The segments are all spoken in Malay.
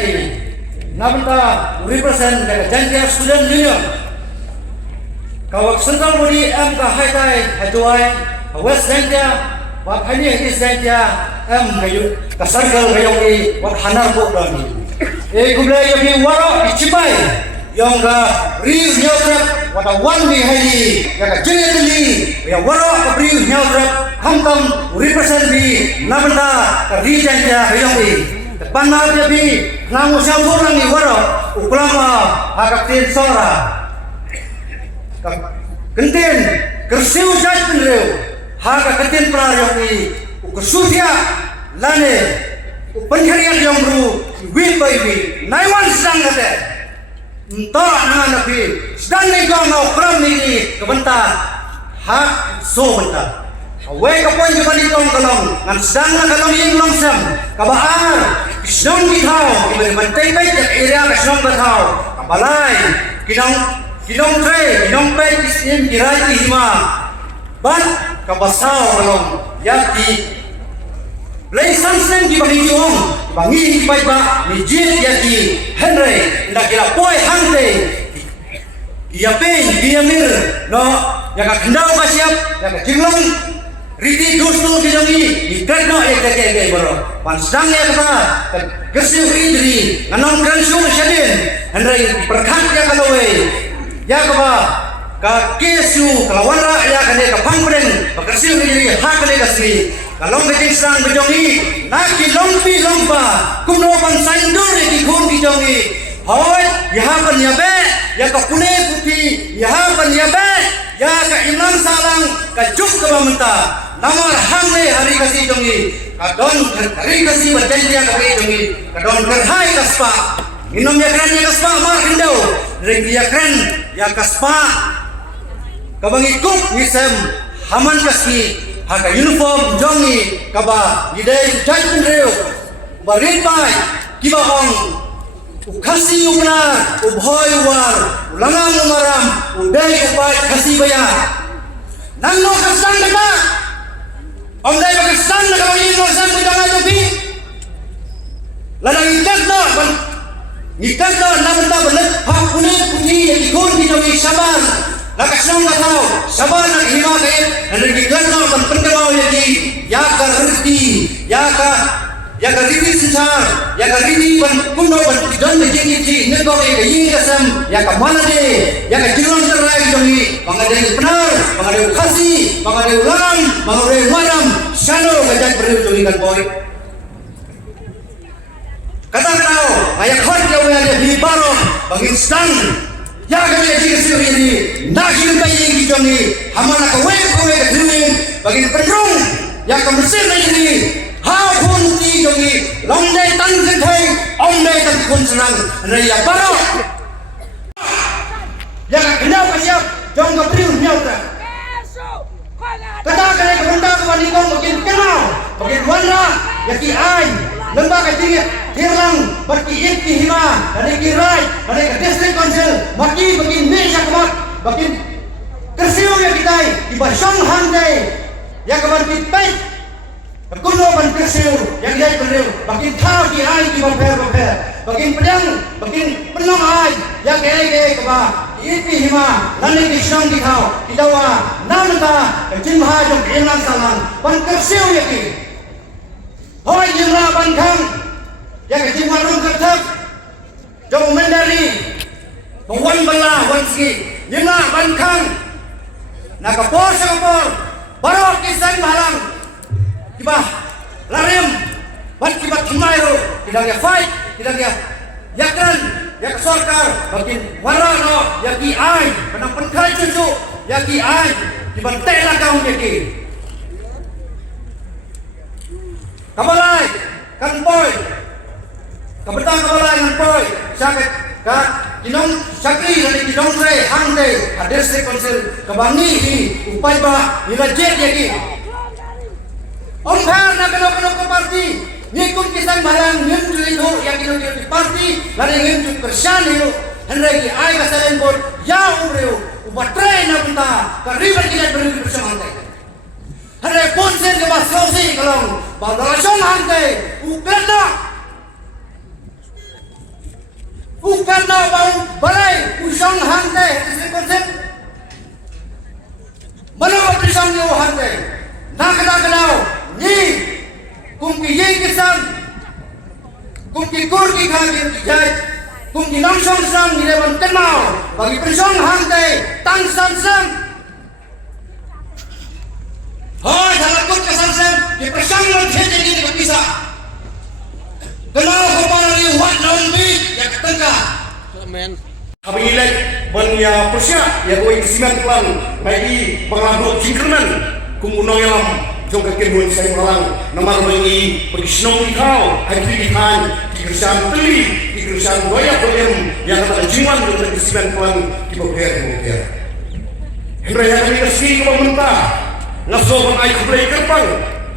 ini. Nabenta represent the Jantia Student Union. Kawak Central Body M ka Haitai Hatuai West Jantia Wak Hani East Jantia M kayu ka Circle kayong i Wak Hanar po dami. Kumulay yabi waro ichipay yung ka Rio Nyotrap wata one bi Hani yaka Jinetili ya waro ka Rio Nyotrap hamtam represent bi Nabenta ka Rio Jantia kayong i. Panal yabi namu siapa orang ni waro ukulama hakatin sora kentin kersiu jaj penreu haka kentin prayong ni ukesutia lane upenharian yang bru win by win naiwan sedang kata entah nangan nabi sedang ni kau mau kram ni kebentar hak so bentar awai kapuan juga di kalong ngan sedang na kalong yang longsam kabaar Kisnong gitaw, iban-bantay-bay at area kisnong gataw, kabalay, kinong tray, kinong pay, kisnin, kiray, ihima, bat, kabasaw, kalong, yaki, laysans ng gibangitiwong, ibangihipay ba, ni Jit, yaki, Henry, nakilapoy, hangte, iyapin, iyamir, no, yaka kendaw ba siyap, yaka jinglong, Riti gusto dinongi ikatno ekake bro pansang ya kata gesiu idri nanong kansu syadin handai perkhat ya kalawe ya kaba ka kesu kalawara ya kane ka pangpreng pakasiu idri hakane kasri kalong keting sang bejongi naki lompi lompa kuno ban sandur di kun bijongi hoy ya hapan ya be ya ka pune puti ya hapan ya be ya ka imam salang ka juk ka mamenta Namar hamne hari kasih jongi, kadon hari kasih berjanji kaki jongi, kadon berhai kaspa, minum ya keren ya kaspa mar hindau, drink ya keren ya kaspa, kabang ikut nisem haman kasih, haka uniform jongi, kaba idai jai pendreu, baripai kibahong, ukasi ubenar, ubhoy war, ulangan umaram, udai ubai kasih bayar, nangno kasang kita. Om dai Pakistan na kalau ini orang sang jangan tapi ladang ikat no namenta belet hak kuning putih yang ikut di dalam sabar lakas nong tahu sabar nak hima kaya dan ikat no ban pengelau jadi ya ka riti sencar ya ka riti ban kuno ban dan jadi di nego ke yi kasam ya ka mana de ya ka jiron terai jongi bangade benar bangade kasih bangade ulang bangade madam sano gajah beri jongi kan boy kata kau ayak hot ya wala di barong bangin stang ya ka jadi kesir ini nakil bayi di jongi hamana ka we ka dinin bangin pendrung ya ka mesin ini Hao pun ti jongi long dai tan thai om dai tan kun senang raya baro ya kenal ka siap jong ka priu nyau ta kata kale ka benda ka bani kong makin kenal makin wala ya ki ai lembaga tinggi tirlang baki ikti hima dari kirai dari ka district council maki makin meja kamat makin kersiu ya kitai di basong handai ya kabar pitpai kuno ban kersiu yang dia beriu makin thao di ai di baper makin pedang makin penong ai yang gege keba ipi hima lani di song di thao di dawa namta jin ha jong elang salang ban kersiu yaki hoi jimra ban khang yang jin warung kertak jong mendari wan bala wan ski jimra ban khang nakapor sakapor barok kisan balang Kibah, larem, bat kibat kemairo, tidak ya fight, tidak ya yakan, yak sorkar, bakin warano, yaki ai, penang penkai cucu, yaki ai, kibat tela kau yaki. Kabalai, kan boy, kabetang kabalai kan boy, sakit, kak, kinong sakri dari kinong tre, hangte, district council, kabangi di upai bah, ilajet yaki. Om Khar na kano parti ngikut kisan balang ngim itu yang kita parti lari ngim kersan itu henry ai kasalen bot ya umreu ubatre na punta kariban kita beri bersama hantai henry ponsen ke basrosi kalong badalasong hantai ukrena Bukan na bang balay usang hante isi konsep. Mana pisang yo hante. Nakada ni kung kiye kisan kung kikur ki khagin jai kung kinang song sang ni leban tenau bagi pisang hante tang san sang. Hai dalam kut kesan sang ki pisang lo thete ni ko bisa. Kenal ko para ni wat nombi ya ketengah. Amen. Kami ilai banya persya ya koi siman plan bagi pengaduan jingkernan kumunong yalam jong kekenduan saya malang namar bagi pergisnong ikau hati dihan dikesan teli dikesan doya koyem yang kata jiman untuk siman plan kiboker. Hendra yang kami kasih ke pemerintah ngasoban ai kublai kerpang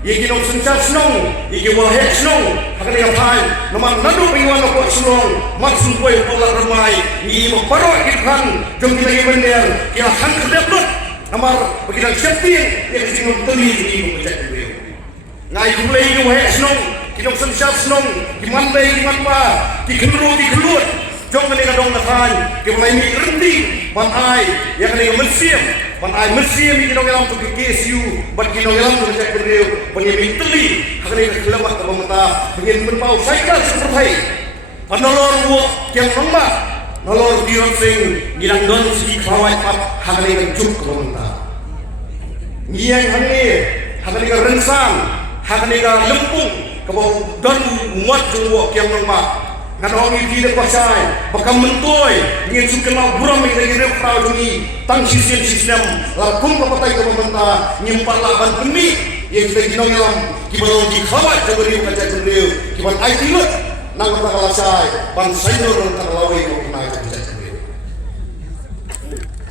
Iki nong sencar senong, iki wahek senong, akan yang lain. Nama nado penguan aku senong, maksud gue pola ramai. Iki mau parok ikan, jom kita lagi bener. Kita akan kedapet. Nama begitu siapa yang singgung teli ini mau baca beliau. Ngai kumulai iki wahek senong, iki nong sencar senong, di mana, di kelut. Jom mereka dong nahan, kita mulai ini rendi, banai, yang ini mensiam. Banai mesti yang kita dalam untuk KSU, buat kita dalam untuk cek beliau, penyemih teli, hari ini kelewat ke pemerintah, ingin berbau cycle seperti, penolor buat yang lembab, nolor dion sing, girang don si kawai pap, hari ini juk ke pemerintah. Yang hari ini rensang, hari ini lempung, kebau don muat jumbo yang lembab. Ngan orang ini tidak pasai, bakal mentoy, ingin suka mau buram yang lagi repra jungi, tang sistem, lakum kepatai ke pemerintah, nyimpan laban demi, yang kita ginong yang kibalong dikawat jabari kaca jabari, kiban IT lot, nang kata kalasai, pan sayur nang terlawai mau kena kaca jabari.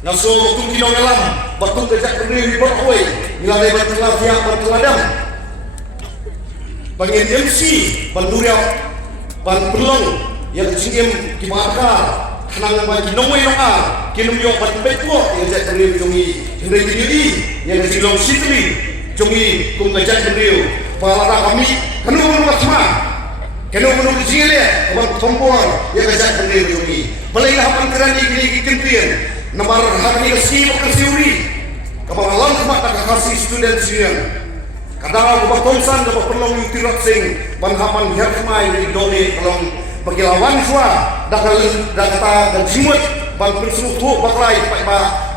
Naso waktu ginong yang batu kaca jabari berkoi, nilai bertelah tiap berteladam, bagian MC, banduriap. Ban perlong yang singim kimakar kenang bagi nongwe nonga kinum yo ban bepo yang jat beliau jongi hendai diri yang silong sitri jongi kum gajat beliau palara kami kanu kasma kanu singile ban tombor yang gajat beliau jongi balai hapan kerani gini kempian namar hari kesi bukan siuri kapalang kemak tak kasih student sinian kadang aku bertongsan dapat perlu utirat sing banhapan hermai di doni kalong berkilawan sua dah kata dan jimut ban persuhu baklai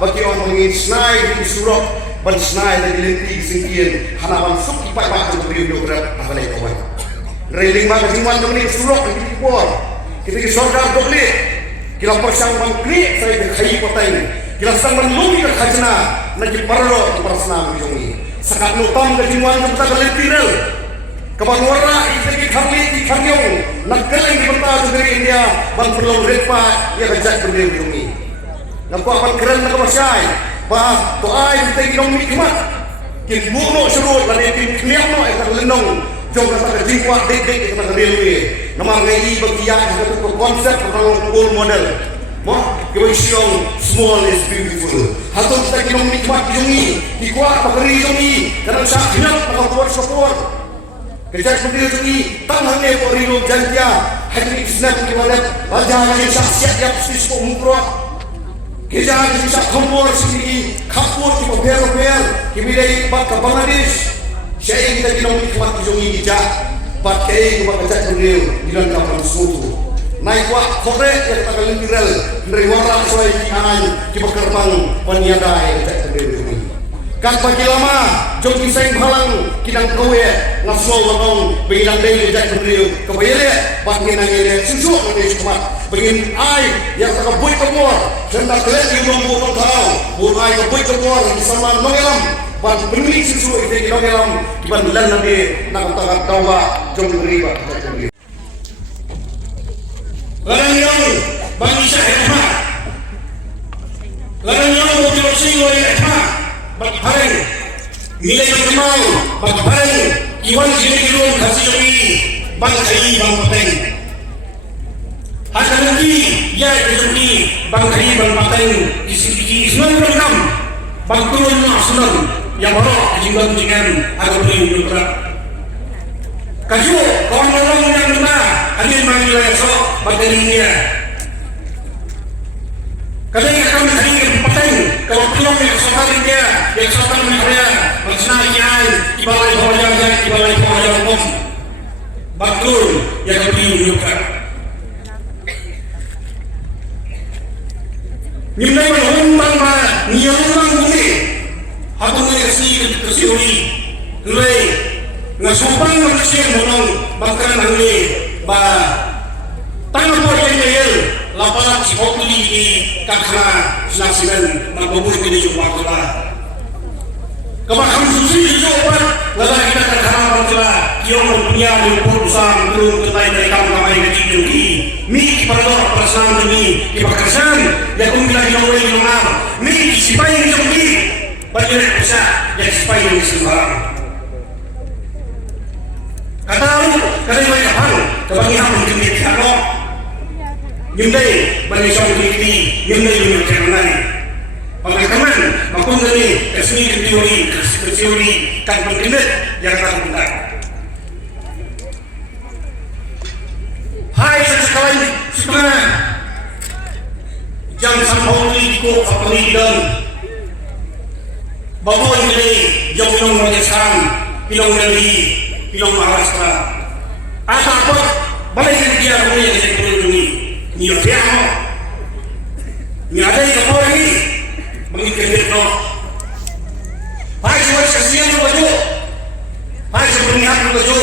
bagi orang mengin snai di surok ban snai dari lenti singkian hanaman suk pak untuk beliau berat akalai kawan reling mak jiman demi surok di bor kita di sorga dokli kila persang ban kri saya kai potai kila sang menlumi ke khajna lagi parlo persna jongi sakat nutam ke jimuan kita ke letiral kapan warna itu di khangyong nagkaling di benta dari India ban perlu repa ya kajak berdiri dungi nampak ban keren nak masai bah toai kita ginong mikmat kin buno surut lani kin kliam no eta lenong jong kata jiwa dek kita railway nama ngai bagian kita konsep kalau old model mo kewisiong small is beautiful hatun kita ginong mikmat jungi dikuat pakeri jungi dalam sakhinat pakawar support kerja beliau jungi tangan ne porilo jantia hadri islam kimalat raja ni syakhsiat yang sispo mukro kerja ni sak kompor sini kapur ki per kibidai pak ke Bangladesh syai kita ginong mikmat jungi ija pakai ke kerja beliau bilang kapan suatu naik wak korek yang tak kalian viral dari warna soai kiangan kibakerbang peniadai kerja beliau jungi kan pagi lama jom kisah halang kidang kowe ngaso wong bilang dai kerja beliau kebayale bagi nangile susu ni cuma pengen ai yang tak boy kemor hendak kelek di nombor kau burai ke boy kemor sama nongelam ban beli susu itu di nongelam ban lan nanti nak tangan tawa jom beri ba larang yang bagi syahid larang yang mobil sing oleh bagi barang nilai berkembang bagi barang iwan gini kasih jogi bang kai bang pateng ada lagi ya jogi bang kai bang pateng isi semua program bang turun nasional yang baru jingan agar beri berat kaju kawan-kawan yang lama hadir manggil esok bagi dunia Kadang kami hari penting kalau belum yang kesempatan dia, yang kesempatan mereka bersenang-senang di balai pengadilan umum. Bakul yang kami tunjukkan. Nimai menghubung ma nialang bumi, aku mengerti kesini. Mulai ngasupang manusia menong bangkaran angli ba tangan boleh jahil laparan si hokuli di kakana senang-senang magbubur kini jumpa kita. Kebahkan susi jumpa lala kita kakana bangkala yang mempunyai perusahaan belum ketai dari kamai kecil tinggi. Mi pada perasaan ini dipakarsan yang kumpulan yang mulai mengar. Mi sipai yang tinggi banyak besar yang sipai yang sembarang. Kata mereka hal kebanyakan mungkin tidak no. Nyundai banyak orang ini, nyundai banyak orang lain. Pengalaman, maupun dari kesini teori kan pengenat yang tak benar. Hai sesekali setengah jam sampai di dan bawa ini jauh yang Rajasthan, pilong dari pilong Maharashtra. Asal apa? Balik dia punya yang terlindungi. Ni dia mau. Ni ada yang kau ini mengikat no. Hai semua kesian baju. Hai sebenarnya baju.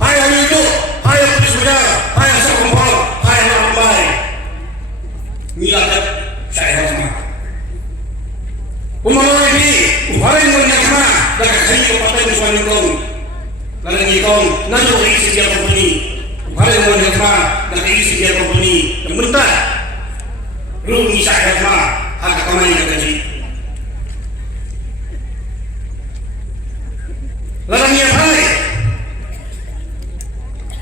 Hai hari itu. Hai putus sudah. Hai asal kumpul. Hai orang baik. Ni ada saya sama. Umarai ini. Umarai punya sama. Dan hari kepada musuhan kau. Lalu kau nanti isi dia company. Umarai punya sama. Dan isi dia company. Dan mentah. Lu bisa sama. Hak kamai yang gaji. Lalu ni apa?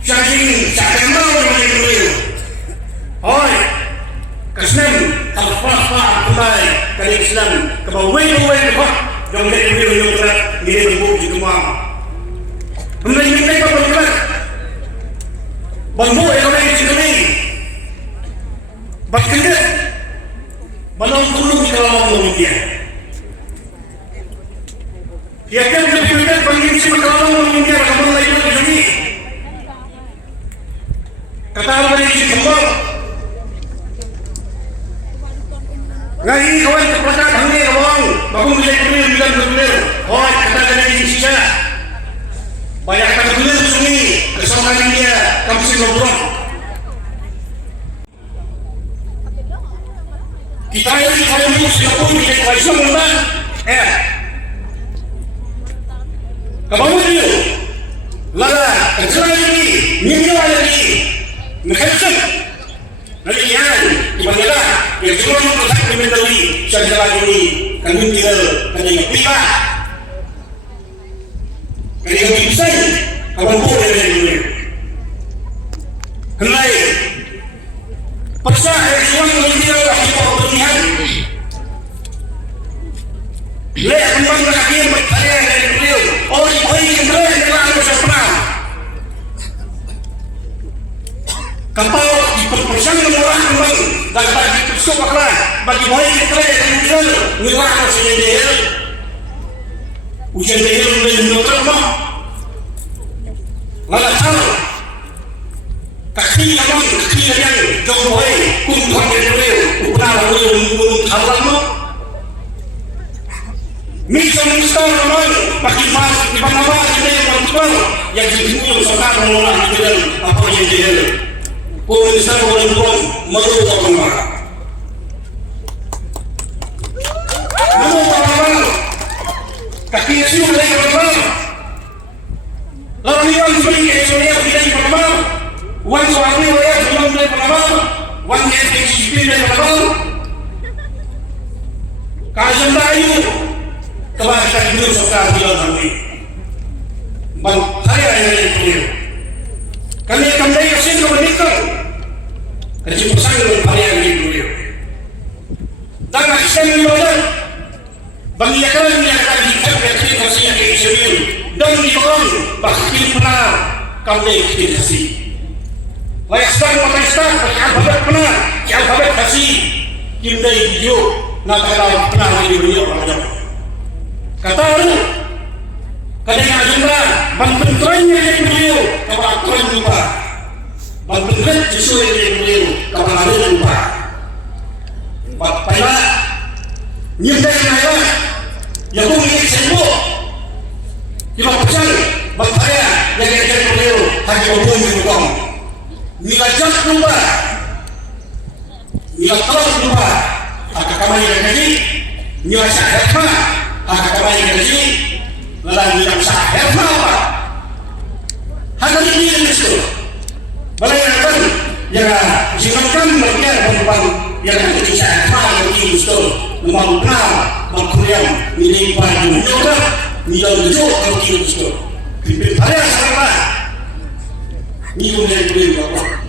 Cacing, cacing mau yang beliau. Oi, Islam apa kembali dari Islam ke bawah apa? Jangan beliau yang berat dia dibuat di rumah. Kemudian mereka bergerak. Bambu yang ada di sini. Berkerak. Balong dulu di dalam dia. Dia kan berpikir bagi si kalau dia kamu lagi di sini. Kata orang ini kembang. Lagi kawan kepada hangi orang, baru mulai beliau. Oh, kata dari sisa. Banyak kata beliau di sini. Kesamaan dia kamu sih ngobrol. Kita ini kalau siapapun kita kuasa memang, kamu dia, lala, kecuali ini, minyak lagi, menghancur, nanti yang ibadah, yang semua kita kembali, sejarah ini, kami tinggal, kami pipa, kami bisa, kamu boleh dari kenai, paksa, semua mengira kami pilihan. Lihat kembang lagi yang berkarya dari beliau. Orang yang berada dalam bersama. Kapal diperpersang orang kembang dan bagi tusuk aklah bagi bayi kita yang muncul milah ujian dehil mulai menurut lalu salah kaki yang jauh bayi kuntuan dari beliau ukuran beliau Allah Misal memang bagi masuk di bawah kita yang berjuang yang dihimpun sekarang menolak di dalam apa yang dia pun bisa berjuang menurut orang kaki siu dari berjuang lalu yang beri esolia tidak berjuang wan suami saya belum boleh berjuang wan yang disiplin dari berjuang kajian dayu kebahagiaan hidup serta bilang kami bang hari yang beliau kami akan dari kesini menikah kerja bersama dengan hari yang beliau dan Islam ibadah bagi yang akan hijab dan kasih yang Israel dan dibangun bahkan benar kami kasih layak sedang mata Islam bagi alfabet benar alfabet kasih kim đây video na kalau pernah di dunia orang kata lu kadang agenda bantuannya yang beliau kepada Tuhan lupa bantuan sesuai yang beliau kepada Tuhan lupa pada nyintai naya yang mungkin sembuh kita pesan bahaya yang akan beliau hanya umum di bawah nilai jat lupa nilai terus lupa akan kembali lagi nilai syarat akan kembali lagi lalu yang syarat apa hanya ini yang itu balai akan yang silakan mereka berubah yang ada di syarat yang itu membangun mengkuliah milik baju nyokap nilai jauh kalau itu itu ada apa ni yang boleh buat